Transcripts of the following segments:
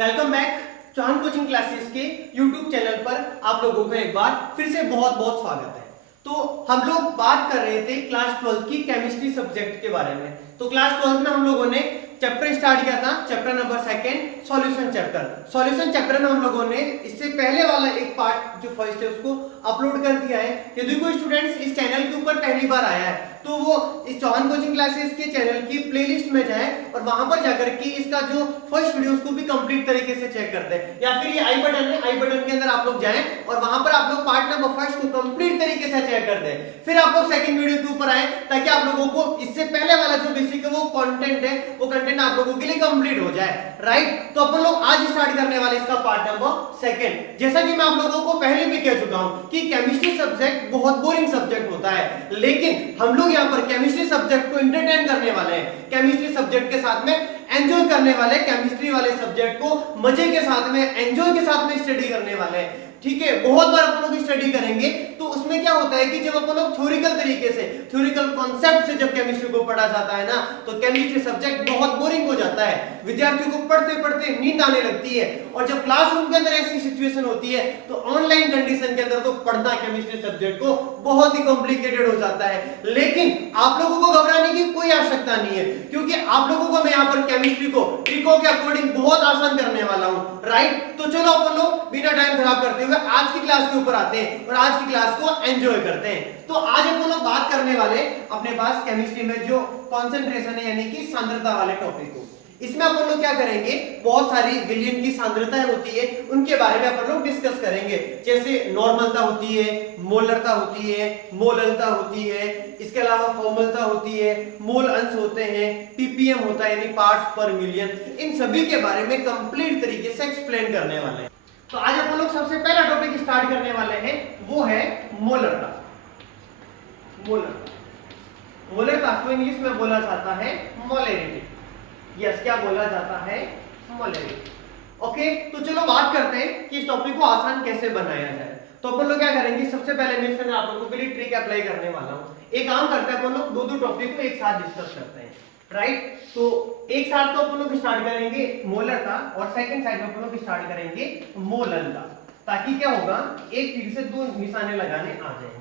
Welcome back Chauhan coaching classes के YouTube channel पर आप लोगों का एक बार फिर से बहुत बहुत स्वागत है। तो हम लोग बात कर रहे थे क्लास 12 की केमिस्ट्री सब्जेक्ट के बारे में। तो क्लास 12 में हम लोगों ने चैप्टर स्टार्ट किया था, chapter number 2 solution chapter. Solution chapter में हम लोगों ने इससे पहले वाला एक पार्ट जो फर्स्ट है उसको अपलोड कर दिया है। यदि कोई स्टूडेंट्स इस चैनल के ऊपर पहली बार आया है तो वो इस चौहान कोचिंग क्लासेस के चैनल की प्लेलिस्ट में जाए और वहां पर जाकर के इसका जो फर्स्ट वीडियो उसको भी कंप्लीट तरीके से चेक करते हैं, या फिर ये आई बटन है, आई बटन के अंदर आप लोग जाएं और वहां पर आप लोग पार्ट नंबर फर्स्ट को कंप्लीट तरीके से चेक कर दें। फिर आप लोग सेकंड वीडियो के ऊपर आए ताकि आप लोगों को इससे पहले वाला जो बेसिक है वो कंटेंट है वो कंटेंट आप लोगों के लिए कंप्लीट हो जाए। राइट, तो अपन लोग आज स्टार्ट करने वाले इसका पार्ट नंबर 2। जैसा कि मैं आप लोगों को पहले भी कह चुका हूं कि केमिस्ट्री सब्जेक्ट बहुत बोरिंग सब्जेक्ट होता है, लेकिन हम लोग यहाँ पर केमिस्ट्री सब्जेक्ट को एंटरटेन करने वाले हैं, केमिस्ट्री सब्जेक्ट के साथ में एंजॉय करने वाले, केमिस्ट्री वाले सब्जेक्ट को मजे के साथ में एंजॉय के साथ में स्टडी करने वाले हैं। ठीक है, बहुत बार अपन लोग स्टडी करेंगे तो उसमें क्या होता है कि जब अपन लोग थ्योरिकल तरीके से, थ्योरिकल कॉन्सेप्ट से जब केमिस्ट्री को पढ़ा जाता है ना तो केमिस्ट्री सब्जेक्ट बहुत बोरिंग हो जाता है, विद्यार्थियों को पढ़ते पढ़ते नींद आने लगती है। और जब क्लासरूम के अंदर ऐसी सिचुएशन होती है तो ऑनलाइन कंडीशन के अंदर तो पढ़ना केमिस्ट्री सब्जेक्ट को बहुत ही कॉम्प्लिकेटेड हो जाता है। लेकिन आप लोगों को घबराने की कोई आवश्यकता नहीं है, क्योंकि आप लोगों को मैं यहाँ पर केमिस्ट्री को ट्रिकों के अकॉर्डिंग बहुत आसान करने वाला हूँ। राइट, तो चलो अपन लोग बिना टाइम खराब करते हुए आज की क्लास के ऊपर आते हैं और आज की क्लास को एंजॉय करते हैं। तो आज अपन लोग बात करने वाले अपने पास केमिस्ट्री में जो कॉन्सेंट्रेशन है यानी कि सांद्रता वाले टॉपिक को। इसमें अपन लोग क्या करेंगे, बहुत सारी विलियन की सांद्रताएं होती है उनके बारे में अपन लोग डिस्कस करेंगे, जैसे नॉर्मलता होती है, मोलरता होती है, मोललता होती है, इसके अलावा फॉर्मलता होती है, मोल अंश होते हैं, पीपीएम होता है यानी पार्ट्स पर मिलियन। इन सभी के बारे में कंप्लीट तरीके से एक्सप्लेन करने वाले हैं। तो आज अपन लोग सबसे पहला टॉपिक स्टार्ट करने वाले हैं, वो है मोलरता। मोलरता, मोलरता को इंग्लिश में बोला जाता है मोलैरिटी। यस, क्या बोला जाता है? मोलैरिटी। ओके, तो चलो बात करते हैं कि इस टॉपिक को आसान कैसे बनाया जाए। तो अपन लोग क्या करेंगे, सबसे पहले मैं इसके अंदर आप लोगों के लिए ट्रिक अप्लाई करने वाला हूं। एक काम करते हैं, अपन लोग दो टॉपिक को एक साथ डिस्कस करते हैं। राइट, तो एक साथ तो अपन लोग स्टार्ट करेंगे मोलरता और सेकंड साइड में अपन लोग स्टार्ट करेंगे मोललता, ताकि क्या होगा, एक तीर से दो निशाने लगाने आ जाएंगे।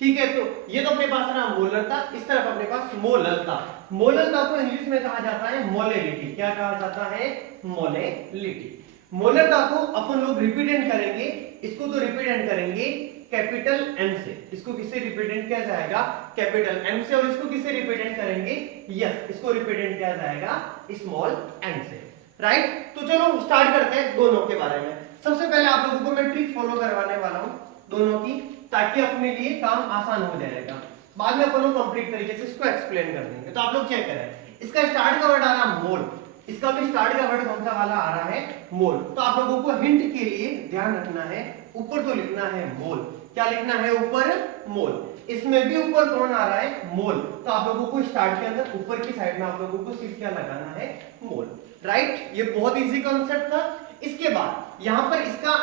ठीक है, तो ये तो अपने पास रहा मोलरता, इस तरफ अपने पास मोललता। मोललता को इंग्लिश में कहा जाता है मोलैरिटी। क्या कहा जाता है? मोलैरिटी। मोलरता को अपन लोग रिप्रेजेंट करेंगे, इसको तो रिप्रेजेंट करेंगे कैपिटल एम से। इसको किससे रिप्रेजेंट किया जाएगा? कैपिटल एम से। और इसको किससे रिप्रेजेंट करेंगे? यस, इसको रिप्रेजेंट किया जाएगा स्मॉल एम से। राइट, तो चलो स्टार्ट करते हैं दोनों के बारे में। सबसे पहले आप लोगों को मैं ट्रिक फॉलो करवाने वाला हूं दोनों की, ताकि अपने लिए काम आसान हो जाएगा। बाद में अपन लोग कंप्लीट तरीके से इसको एक्सप्लेन कर देंगे। तो आप लोग चेक करें, इसका स्टार्ट का वर्ड आ रहा मोल, इसका भी स्टार्ट का वर्ड कौन सा वाला आ रहा है? मोल। तो आप लोगों को हिंट के लिए ध्यान रखना है, ऊपर तो लिखना है मोल। क्या लिखना है ऊपर? मोल। इसमें भी ऊपर कौन आ रहा है? मोल। तो आप लोगों को स्टार्ट के अंदर ऊपर की साइड में आप लोगों को सिर्फ क्या लगाना है? मोल। राइट, ये बहुत इजी कॉन्सेप्ट था। इसके बाद यहां पर इसका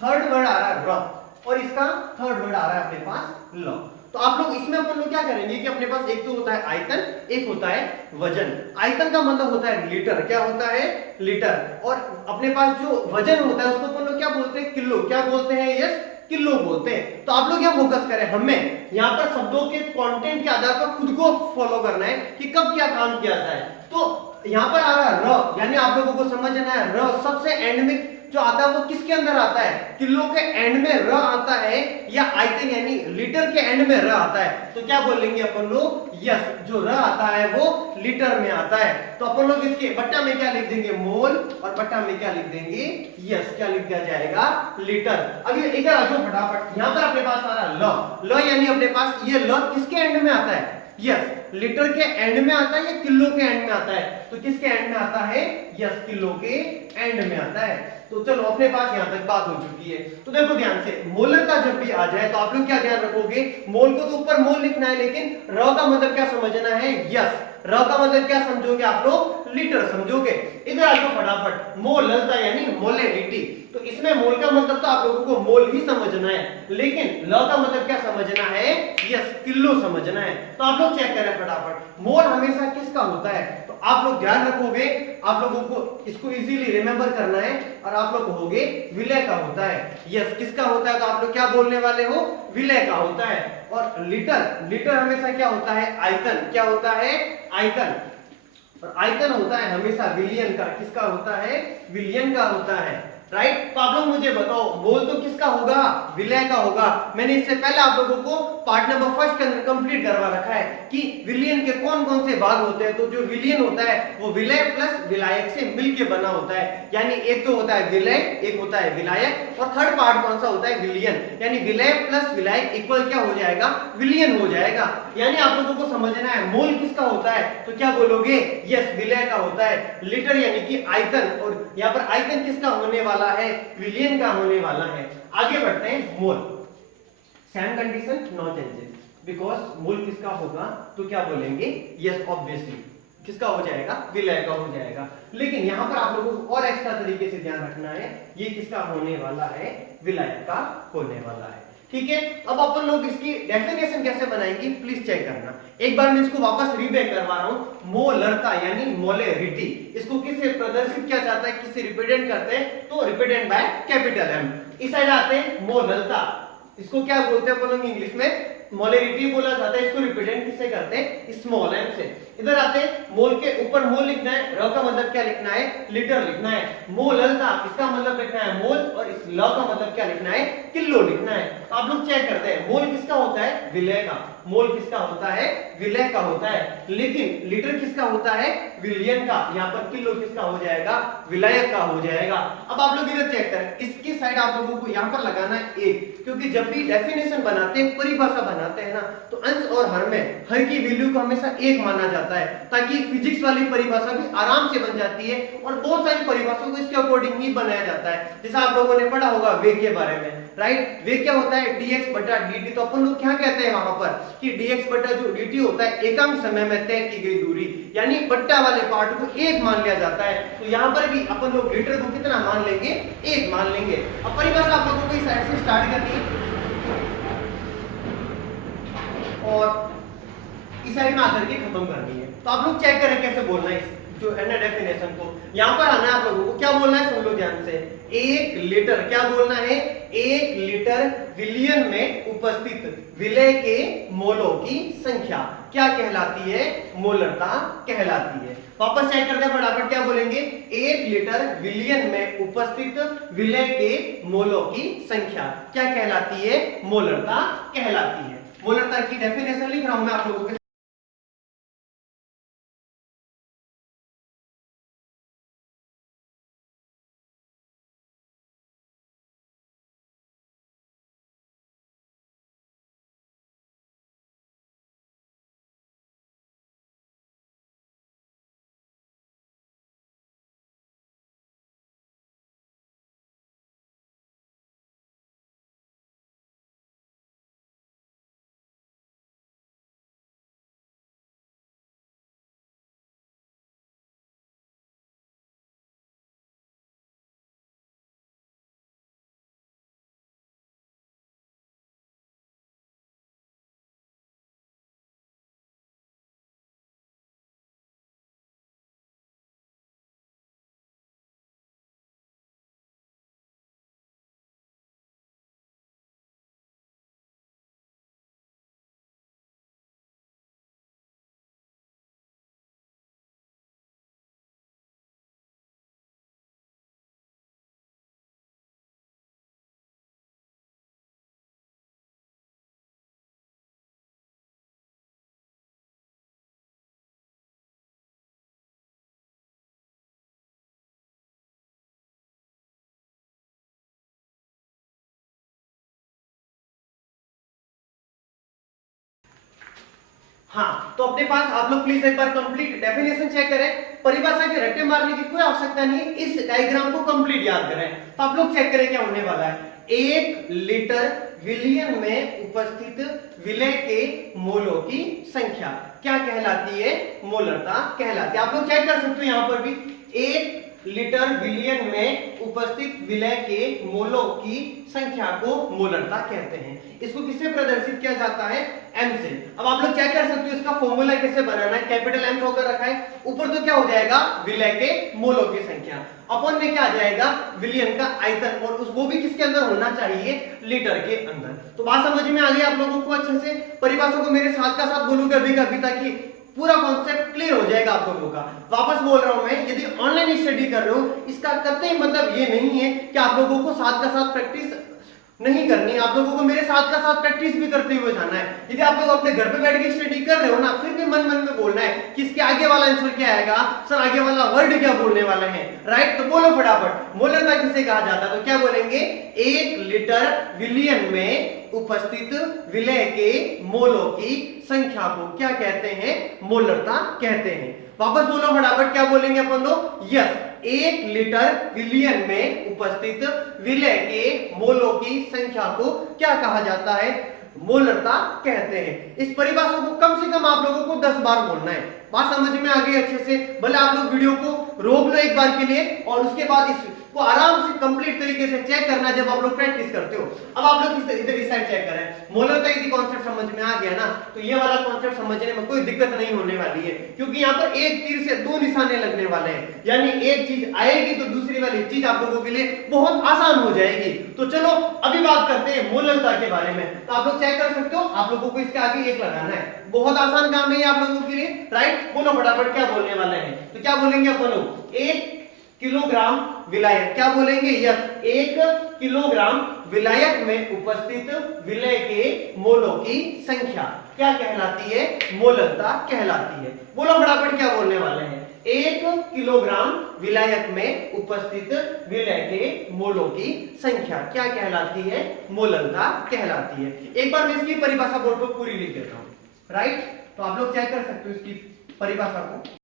थर्ड वर्ड आ रहा है र, और इसका थर्ड वर्ड आ रहा है अपने पास ल। तो आप लोग इसमें अपन लोग क्या करेंगे कि अपने पास एक तो होता है आयतन, एक होता है वजन। आयतन का मतलब होता है लीटर। क्या होता है? लीटर। और अपने पास जो वजन होता है उसको अपन लोग क्या बोलते हैं? किलो। क्या बोलते हैं? यस, किलो बोलते हैं। तो आप लोग क्या फोकस करें, हमें यहाँ पर शब्दों के कंटेंट के आधार पर खुद को फॉलो करना है कि कब क्या काम किया जाए। तो यहाँ पर आ रहा है र, यानी आप लोगों को समझना है र सबसे एंड में जो आता है वो किसके अंदर आता है? किलो के एंड में र आता है, या आयतन यानी लीटर के एंड में र आता है। तो क्या बोलेंगे अपन लोग? यस, जो र आता है वो लीटर में आता है। तो अपन लोग इसके बट्टा में क्या लिख देंगे? मोल। और बट्टा में क्या लिख देंगे? यस, क्या लिख दिया जाएगा? लीटर। अब ये इधर आ जाओ फटाफट, यहाँ पर अपने पास आ रहा ल। ल यानी अपने पास ये ल किसके एंड में आता है? यस, लीटर के एंड में आता है या किलो के एंड में आता है? तो किसके एंड में आता है? यस, किलो के एंड में आता है। तो चलो अपने पास यहाँ तक बात हो चुकी है। तो देखो ध्यान से, मोलरता जब भी आ जाए तो आप लोग क्या ध्यान रखोगे, मोल को तो ऊपर मोल लिखना है, लेकिन र का मतलब क्या समझना है, यस, र का मतलब क्या समझोगे आप लोग, लीटर समझोगे। इधर आ जाओ फटाफट, मोलरता यानी मोलेरिटी। तो इसमें मोल का मतलब तो आप लोगों को मोल ही समझना है, लेकिन ल का मतलब क्या समझना है, यस, किलो समझना है। तो आप लोग चेक करें फटाफट, मोल हमेशा किसका होता है, तो आप लोग ध्यान रखोगे, आप लोगों को इसको इजीली रिमेंबर करना है, और आप लोग कहोगे विलय का होता है। यस, किसका होता है, तो आप लोग क्या बोलने वाले हो, विलय का होता है। और लीटर, लीटर हमेशा क्या होता है, आयतन, क्या होता है, आयतन। और आयतन होता है हमेशा विलियन का, किसका होता है, विलियन का होता है, राइट। तो आप लोग मुझे बताओ, मोल तो किसका होगा, विलय का होगा। मैंने इससे पहले आप लोगों को पार्ट नंबर फर्स्ट के अंदर कंप्लीट करवा रखा है कि विलियन के कौन कौन से भाग होते हैं। तो जो विलियन होता है वो विलय प्लस विलायक से मिलके बना होता है, यानी एक तो होता है विलय, एक होता है विलायक, और थर्ड पार्ट कौन सा होता है, विलियन, यानी विलय प्लस विलायक इक्वल क्या हो जाएगा, विलियन हो जाएगा। यानी आप लोगों को समझना है मोल किसका होता है, तो क्या बोलोगे, यस, विलय का होता है। लीटर यानी कि आयतन, और यहाँ पर आयतन किसका होने वाला है, विलियन का होने वाला है। आगे बढ़ते हैं, mole, same condition, no changes, because mole किसका होगा, तो क्या बोलेंगे, यस, ऑब्वियसली किसका हो जाएगा, विलय का हो जाएगा। लेकिन यहां पर आप लोगों को और एक्स्ट्रा तरीके से ध्यान रखना है, ये किसका होने वाला है, विलय का होने वाला है, ठीक है। अब अपन लोग इसकी डेफिनेशन कैसे बनाएंगे, प्लीज चेक करना। एक बार मैं इसको वापस रीबैक करवा रहा हूं, मोलरता यानी मोलेरिटी, इसको किससे प्रदर्शित किया जाता है, किससे रिप्रेजेंट करते हैं, तो रिप्रेजेंट बाय कैपिटल एम। इस साइड आते हैं मोलरता, इसको क्या बोलते हैं अपन लोग इंग्लिश में, मोलेरिटी बोला जाता है, इसको रिप्रेजेंट किससे करते हैं, स्मॉल एम से। इधर आते हैं, मोल के ऊपर मोल लिखना है, र का मतलब क्या लिखना है, लीटर लिखना है। मोलरता, इसका मतलब लिखना है मोल, और इस ल का मतलब क्या लिखना है, किलो लिखना है। तो आप लोग चेक करते हैं, मोल किसका होता है, विलय का, मोल किसका होता है, विलय का होता है। लेकिन लीटर किसका होता है, विलियन का। यहाँ पर किलो किसका हो जाएगा, विलायक का हो जाएगा। अब आप लोग इधर चेक करें, इसकी साइड आप लोगों को यहाँ पर लगाना है एक, क्योंकि जब भी डेफिनेशन बनाते हैं, परिभाषा बनाते हैं ना, तो अंश और हर में हर की वैल्यू को हमेशा एक माना जाता है, ताकि फिजिक्स वाली परिभाषा भी आराम से बन जाती है, और बहुत सारी परिभाषाओं को इसके अकॉर्डिंग ही बनाया जाता है। जैसा आप लोगों ने पढ़ा होगा वेग के बारे में, राइट, वेग क्या होता है, dx बटा dt। तो अपन लोग क्या कहते हैं वहां पर कि dx बटा जो dt होता है, एकांक समय में तय की गई दूरी, यानी बट्टा वाले पार्ट को एक मान लिया जाता है। तो यहाँ पर भी अपन लोग लीटर को कितना मान लेंगे, एक मान लेंगे। अब परिभाषा आप लोगों को इस साइड से स्टार्ट करनी है और इस साइड में आकर के खत्म करनी है। तो आप लोग चेक करें कैसे बोलना है जो है ना डेफिनेशन को। यहां पर आना है, आप लोगों को क्या बोलना है, सुन लो ध्यान से। एक लीटर, क्या बोलना है, एक लीटर विलियन में उपस्थित विलय के मोलों की संख्या क्या कहलाती है, मोलरता कहलाती है। वापस चेक करते हैं फटाफट, क्या बोलेंगे, एक लीटर विलियन में उपस्थित विलय के मोलों की संख्या क्या कहलाती है, मोलरता कहलाती है। मोलरता की डेफिनेशन लिख रहा हूं मैं आप लोगों के हाँ, तो अपने पास आप लोग प्लीज एक बार कंप्लीट डेफिनेशन चेक करें। परिभाषा के रट्टे मारने की कोई आवश्यकता नहीं है, इस डायग्राम को कंप्लीट याद करें। तो आप लोग चेक करें क्या होने वाला है। 1 लीटर विलियन में उपस्थित विलय के मोलों की संख्या क्या कहलाती है? मोलरता कहलाती है। आप लोग चेक कर सकते हो यहाँ पर भी 1 लीटर विलियन में उपस्थित विलय के मोलों की संख्या को मोलरता कहते हैं। इसको किससे प्रदर्शित किया जाता है? m से। अब आप लोग चेक कर सकते हो इसका फॉर्मूला कैसे बनाना है। कैपिटल M होकर रखा है, ऊपर तो क्या हो जाएगा? विलय के मोलों की संख्या, अपन में क्या आ जाएगा? विलियन का आयतन, और वो भी किसके अंदर होना चाहिए? लीटर के अंदर। तो बात समझ में आ गई आप लोगों को अच्छे से? परिभाषा को मेरे साथ का साथ बोलूंगा अभी कभी, ताकि पूरा कॉन्सेप्ट क्लियर हो जाएगा आप लोगों का। वापस बोल रहा हूं मैं, यदि ऑनलाइन स्टडी कर रहे हो इसका कतई मतलब ये नहीं है कि आप लोगों को साथ का साथ प्रैक्टिस नहीं करनी, आप लोगों को मेरे साथ का साथ प्रैक्टिस भी करते हुए जाना है। यदि आप लोग अपने घर पे बैठ के स्टडी कर रहे हो ना, फिर भी मन मन में बोलना है कि इसके आगे वाला आंसर क्या आएगा, सर आगे वाला वर्ड क्या बोलने वाले हैं, राइट? तो बोलो फटाफट, मोलरता किसे कहा जाता है? तो क्या बोलेंगे? 1 लीटर विलियन में उपस्थित विलय के मोलों की संख्या को क्या कहते हैं? मोलरता कहते हैं। वापस बोलो फटाफट, क्या बोलेंगे अपन लोग? यस, 1 लीटर विलियन में उपस्थित विलय के मोलों की संख्या को क्या कहा जाता है? मोलरता कहते हैं। इस परिभाषा को कम से कम आप लोगों को 10 बार बोलना है। बात समझ में आ गई अच्छे से? भले आप लोग वीडियो को रोक लो एक बार के लिए, और उसके बाद इसको आराम से कंप्लीट तरीके से चेक करना जब आप लोग प्रैक्टिस करते हो। अब आप लोग इधर इस साइड चेक करें। मोलरता यदि कॉन्सेप्ट समझ में आ गया ना, तो ये वाला कॉन्सेप्ट समझने में कोई दिक्कत नहीं होने वाली है, क्योंकि यहाँ पर एक तीर से 2 निशाने लगने वाले हैं। यानी एक चीज आएगी तो दूसरी वाली चीज आप लोगों के लिए बहुत आसान हो जाएगी। तो चलो अभी बात करते हैं मोलरता के बारे में। तो आप लोग चेक कर सकते हो, आप लोगों को इसके आगे 1 लगाना है। बहुत आसान काम है ये आप लोगों के लिए, राइट? बोलो फटाफट क्या बोलने वाले हैं। तो क्या बोलेंगे अपन लोग? 1 किलोग्राम विलायक, क्या बोलेंगे? यस, 1 किलोग्राम विलायक में उपस्थित विलय के मोलों की संख्या क्या कहलाती है? मोलरता कहलाती है। बोलो फटाफट क्या बोलने वाले हैं? 1 किलोग्राम विलायक में उपस्थित विलय के मोलों की संख्या क्या कहलाती है? मोलरता कहलाती है। एक बार मैं इसकी परिभाषा बोर्ड पर पूरी लिख देता हूं, राइट? तो आप लोग चेक कर सकते हो इसकी परिभाषा को।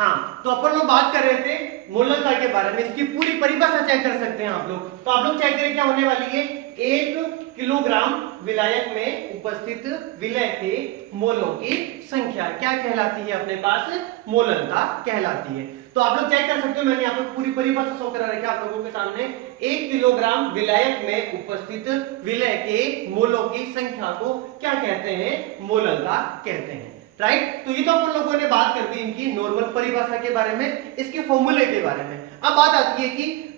हाँ, तो अपन लोग बात कर रहे थे मोलरता के बारे में। इसकी पूरी परिभाषा चेक कर सकते हैं आप लोग। तो आप लोग चेक करें क्या होने वाली है? 1 किलोग्राम विलायक में उपस्थित विलय के मोलों की संख्या क्या कहलाती है? अपने पास मोलरता कहलाती है। तो आप लोग चेक कर सकते हो, मैंने यहाँ पर पूरी परिभाषा शो करा रखी है आप लोगों के सामने। 1 किलोग्राम विलायक में उपस्थित विलय के मोलों की संख्या को क्या कहते हैं? मोलरता कहते हैं, राइट? तो ये तो अपन लोगों ने बात कर दी इनकी नॉर्मल परिभाषा के बारे में, इसके फॉर्मूले के बारे में। अब बात आती है कि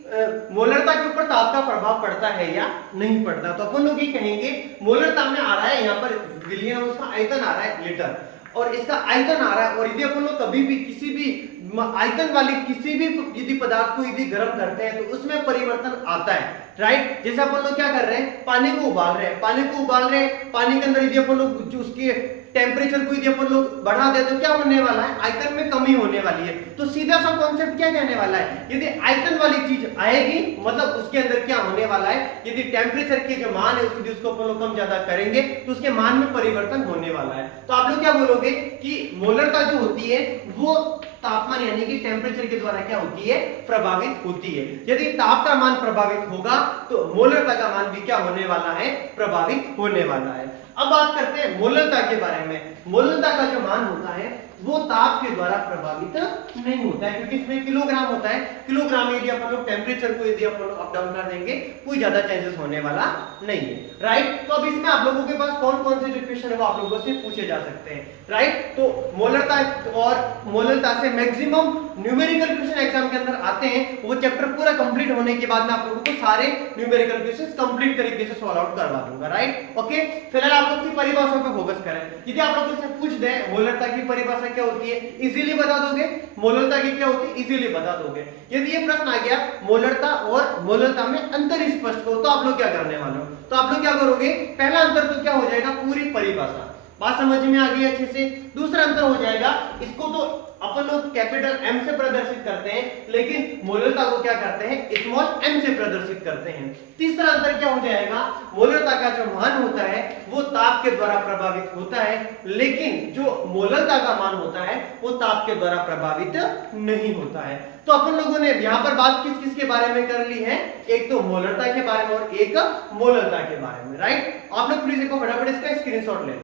मोलरता के ऊपर ताप का प्रभाव पड़ता है या नहीं पड़ता। तो अपन लोग ये कहेंगे मोलरता में आ रहा है यहाँ पर विलियन, उसका आयतन आ रहा है लीटर, और इसका आयतन आ रहा है। और यदि अपन लोग कभी भी किसी भी आयतन वाली किसी भी यदि पदार्थ को यदि गर्म करते हैं तो उसमें परिवर्तन आता है। राइट। जैसे अपन लोग क्या कर रहे हैं, पानी को उबाल रहे हैं, पानी के अंदर यदि अपन लोग जो उसके टेम्परेचर को यदि अपन लोग बढ़ा दे तो क्या होने वाला है, आयतन में कमी होने वाली है। तो सीधा सा कॉन्सेप्ट क्या कहने वाला है, यदि आयतन वाली चीज आएगी मतलब उसके अंदर क्या होने वाला है, यदि टेम्परेचर के जो मान है उसको अपन लोग कम ज्यादा करेंगे तो उसके मान में परिवर्तन होने वाला है। तो आप लोग क्या बोलोगे कि मोलरता जो होती है वो तापमान यानी कि टेम्परेचर के द्वारा क्या होती है, प्रभावित होती है। यदि ताप का मान प्रभावित होगा तो मोलरता का मान भी क्या होने वाला है, प्रभावित होने वाला है। अब बात करते हैं मोलरता के बारे में। मोलरता का जो मान होता है वो ताप के द्वारा प्रभावित नहीं होता है, क्योंकि इसमें किलोग्राम होता है। किलोग्राम में यदि अपन लोग टेम्परेचर को यदि अपन लोग अप डाउन कर देंगे कोई ज्यादा चेंजेस होने वाला नहीं है, राइट। तो अब इसमें आप लोगों के पास कौन कौन से जो क्वेश्चन है वो आप लोगों से पूछे जा सकते हैं, राइट। तो मोलरता और मोलरता से मैक्सिमम न्यूमेरिकल क्वेश्चन एग्जाम के अंदर आते हैं। वो चैप्टर पूरा कंप्लीट होने के बाद मैं आप लोगों को सारे न्यूमेरिकल क्वेश्चन कंप्लीट तरीके से सॉल्व आउट करवा दूंगा, राइट। ओके, फिलहाल आप लोग की परिभाषा पे फोकस करें। यदि आप लोगों से पूछ दे मोलरता की परिभाषा क्या होती है, इजीली बता दोगे। मोलरता की क्या होती है, इजीली बता दोगे। यदि ये प्रश्न आ गया मोलरता और मोलरता में अंतर स्पष्ट हो तो आप लोग क्या करने वाले हो, तो आप लोग क्या करोगे, पहला अंतर तो क्या हो जाएगा, पूरी परिभाषा, बात समझ में आ गई अच्छे से। दूसरा अंतर हो जाएगा, इसको तो अपन लोग कैपिटल एम से प्रदर्शित करते हैं, लेकिन मोलरता को क्या करते हैं, स्मॉल एम से प्रदर्शित करते हैं। तीसरा अंतर क्या हो जाएगा, मोलरता का जो मान होता है वो ताप के द्वारा प्रभावित होता है, लेकिन जो मोलरता का मान होता है वो ताप के द्वारा प्रभावित नहीं होता है। तो अपन लोगों ने यहाँ पर बात किस किस के बारे में कर ली है, एक तो मोलरता के बारे में और एक मोलरता के बारे में, राइट। आप लोग प्लीज एक फटाफट इसका स्क्रीनशॉट लें।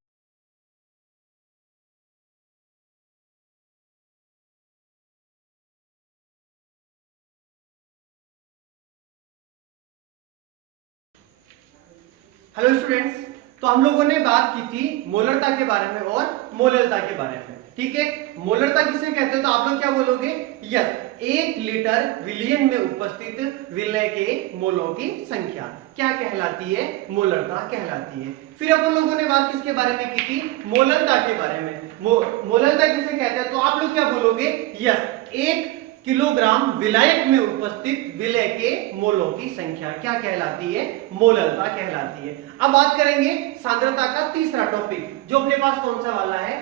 हेलो स्टूडेंट्स, तो हम लोगों ने बात की थी मोलरता के बारे में और मोलरता के बारे में, ठीक है। मोलरता किसे कहते हैं, तो आप लोग क्या बोलोगे, यस, 1 लीटर विलियन में उपस्थित विलय के मोलों की संख्या क्या कहलाती है, मोलरता कहलाती है। फिर अपन लोगों ने बात किसके बारे में की थी, मोलरता के बारे में। मोलरता किसे कहते हैं, तो आप लोग क्या बोलोगे, यस, 1 किलोग्राम विलायक में उपस्थित विलय के मोलों की संख्या क्या कहलाती है, मोलरता कहलाती है। अब बात करेंगे सांद्रता का तीसरा टॉपिक, जो अपने पास कौन सा वाला है,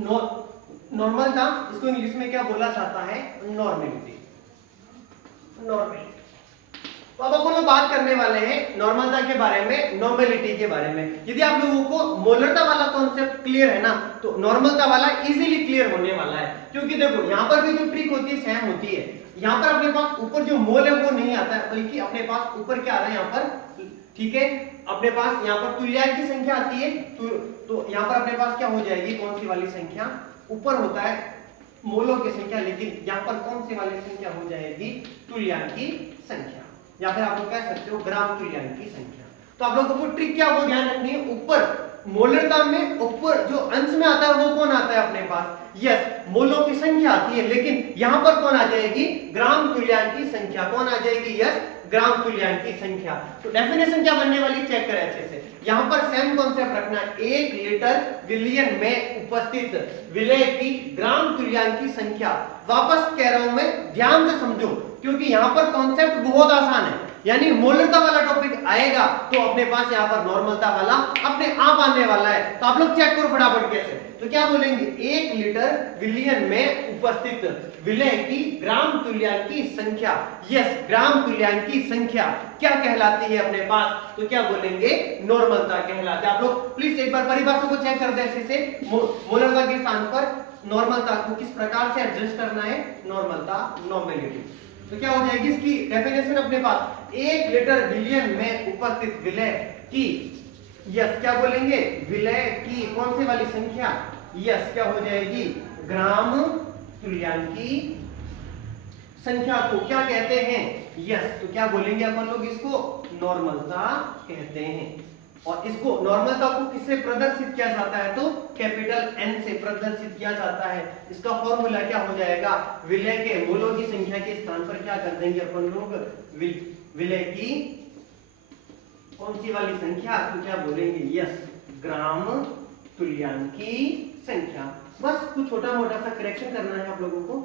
नॉर्मलता। इसको इंग्लिश में क्या बोला जाता है, नॉर्मेलिटी। नॉर्मेलिटी। तो अब अपन लोग बात करने वाले हैं नॉर्मलता के बारे में, नॉर्मेलिटी के बारे में। यदि आप लोगों को मोलरता वाला कॉन्सेप्ट क्लियर है ना, तो नॉर्मलता वाला इजीली क्लियर होने वाला है। क्योंकि देखो यहाँ पर भी जो ट्रिक होती है सेम होती है। यहाँ पर अपने पास ऊपर जो मोल है वो नहीं आता है, बल्कि अपने पास ऊपर क्या आ रहा है यहाँ पर, ठीक है, अपने पास यहाँ पर तुल्यांक की संख्या आती है। तो यहाँ पर अपने पास क्या हो जाएगी, कौन सी वाली संख्या, ऊपर होता है मोलों की संख्या, लेकिन यहाँ पर कौन सी वाली संख्या हो जाएगी, तुल्यांक की संख्या, या फिर आप लोग कह सकते हो ग्राम तुल्यांक की संख्या। तो आप लोगों को ट्रिक क्या वो ध्यान रखनी है, ऊपर मोलरता में ऊपर जो अंश में आता है वो कौन आता है अपने पास, यस, मोलों की संख्या आती है, लेकिन यहां पर कौन आ जाएगी, ग्राम तुल्यांक की संख्या कौन आ जाएगी, यस, ग्राम तुल्यांक की संख्या। तो डेफिनेशन क्या बनने वाली, चेक करें अच्छे से। यहां पर सेम कॉन्सेप्ट रखना है, 1 लीटर विलियन में उपस्थित विलय की ग्राम तुल्यांक की संख्या। वापस कह रहा हूं मैं, ध्यान से समझो, क्योंकि यहां पर कॉन्सेप्ट बहुत आसान है। यानी मोलरता वाला टॉपिक आएगा तो अपने पास यहाँ पर नॉर्मलता वाला अपने आप आने वाला है। तो आप लोग चेक करो फटाफट कैसे, तो क्या बोलेंगे, 1 लीटर विलियन में उपस्थित विलय की ग्राम तुल्यांक की संख्या, यस, ग्राम तुल्यांक की संख्या क्या कहलाती है अपने पास, तो क्या बोलेंगे, नॉर्मलता कहलाती है। आप लोग प्लीज एक बार परिभाषा को चेक कर दे अच्छे से। मोलरता के स्थान पर नॉर्मलता को किस प्रकार से एडजस्ट करना है, नॉर्मलता, नॉर्मेलिटी। तो क्या हो जाएगी इसकी डेफिनेशन अपने पास, 1 लीटर विलियन में उपस्थित विलय की, यस, क्या बोलेंगे, विलय की कौन सी वाली संख्या, यस, क्या हो जाएगी, ग्राम तुल्यांक की संख्या को क्या कहते हैं, यस, तो क्या बोलेंगे अपन लोग, इसको नॉर्मलता कहते हैं। और इसको नॉर्मलता को किससे प्रदर्शित किया जाता है, तो कैपिटल एन से प्रदर्शित किया जाता है। इसका फॉर्मूला क्या हो जाएगा, विलय के मोलों की संख्या के स्थान पर क्या कर देंगे अपन लोग, विलय की कौन सी वाली संख्या, तो क्या बोलेंगे, यस, ग्राम तुल्यांक की संख्या। बस कुछ छोटा मोटा सा करेक्शन करना है आप लोगों को,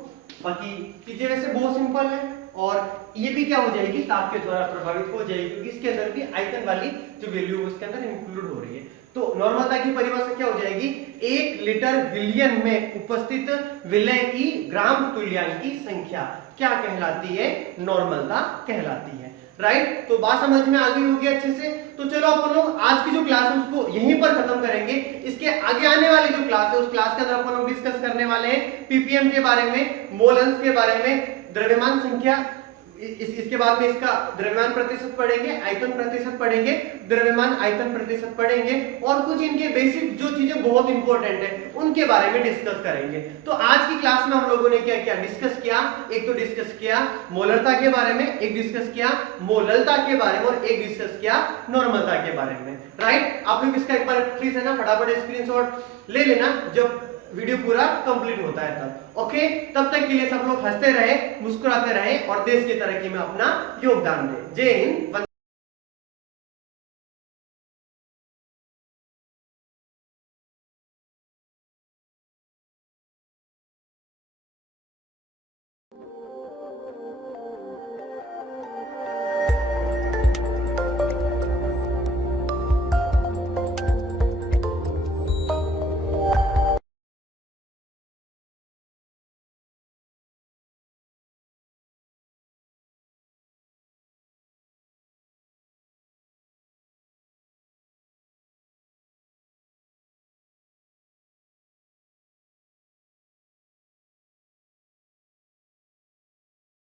बाकी चीजें वैसे बहुत सिंपल है और ये भी क्या हो जाएगी, ताप के द्वारा प्रभावित हो जाएगी, क्योंकि इसके अंदर भी आयतन वाली जो वैल्यू उसके अंदर इंक्लूड हो रही है। तो नॉर्मलता की परिभाषा क्या हो जाएगी, 1 लीटर विलियन में उपस्थित विलय की ग्राम तुल्यांक की संख्या क्या कहलाती है, नॉर्मलता कहलाती है। राइट, तो बात समझ में आ गई होगी अच्छे से। तो चलो अपन लोग आज की जो क्लास है उसको यहीं पर खत्म करेंगे। इसके आगे आने वाली जो क्लास है उस क्लास के अंदर अपन लोग डिस्कस करने वाले हैं पीपीएम के बारे में, मोल अंश के बारे में, द्रव्यमान संख्या, इसके बाद में इसका द्रव्यमान प्रतिशत पढ़ेंगे, आयतन प्रतिशत पढ़ेंगे, द्रव्यमान आयतन प्रतिशत पढ़ेंगे, और कुछ इनके बेसिक जो चीजें बहुत इंपॉर्टेंट है उनके बारे में डिस्कस करेंगे। तो आज की क्लास में हम लोगों ने क्या क्या डिस्कस किया, एक तो डिस्कस किया मोलरता के बारे में, एक डिस्कस किया मोललता के बारे में, और एक डिस्कस किया नॉर्मलता के बारे में। राइट, आप लोग इसका एक बार प्लीज है ना फटाफट स्क्रीनशॉट ले लेना जब वीडियो पूरा कंप्लीट होता है तब। ओके, तब तक के लिए सब लोग हंसते रहे, मुस्कुराते रहे और देश की तरक्की में अपना योगदान दें। जय हिंद।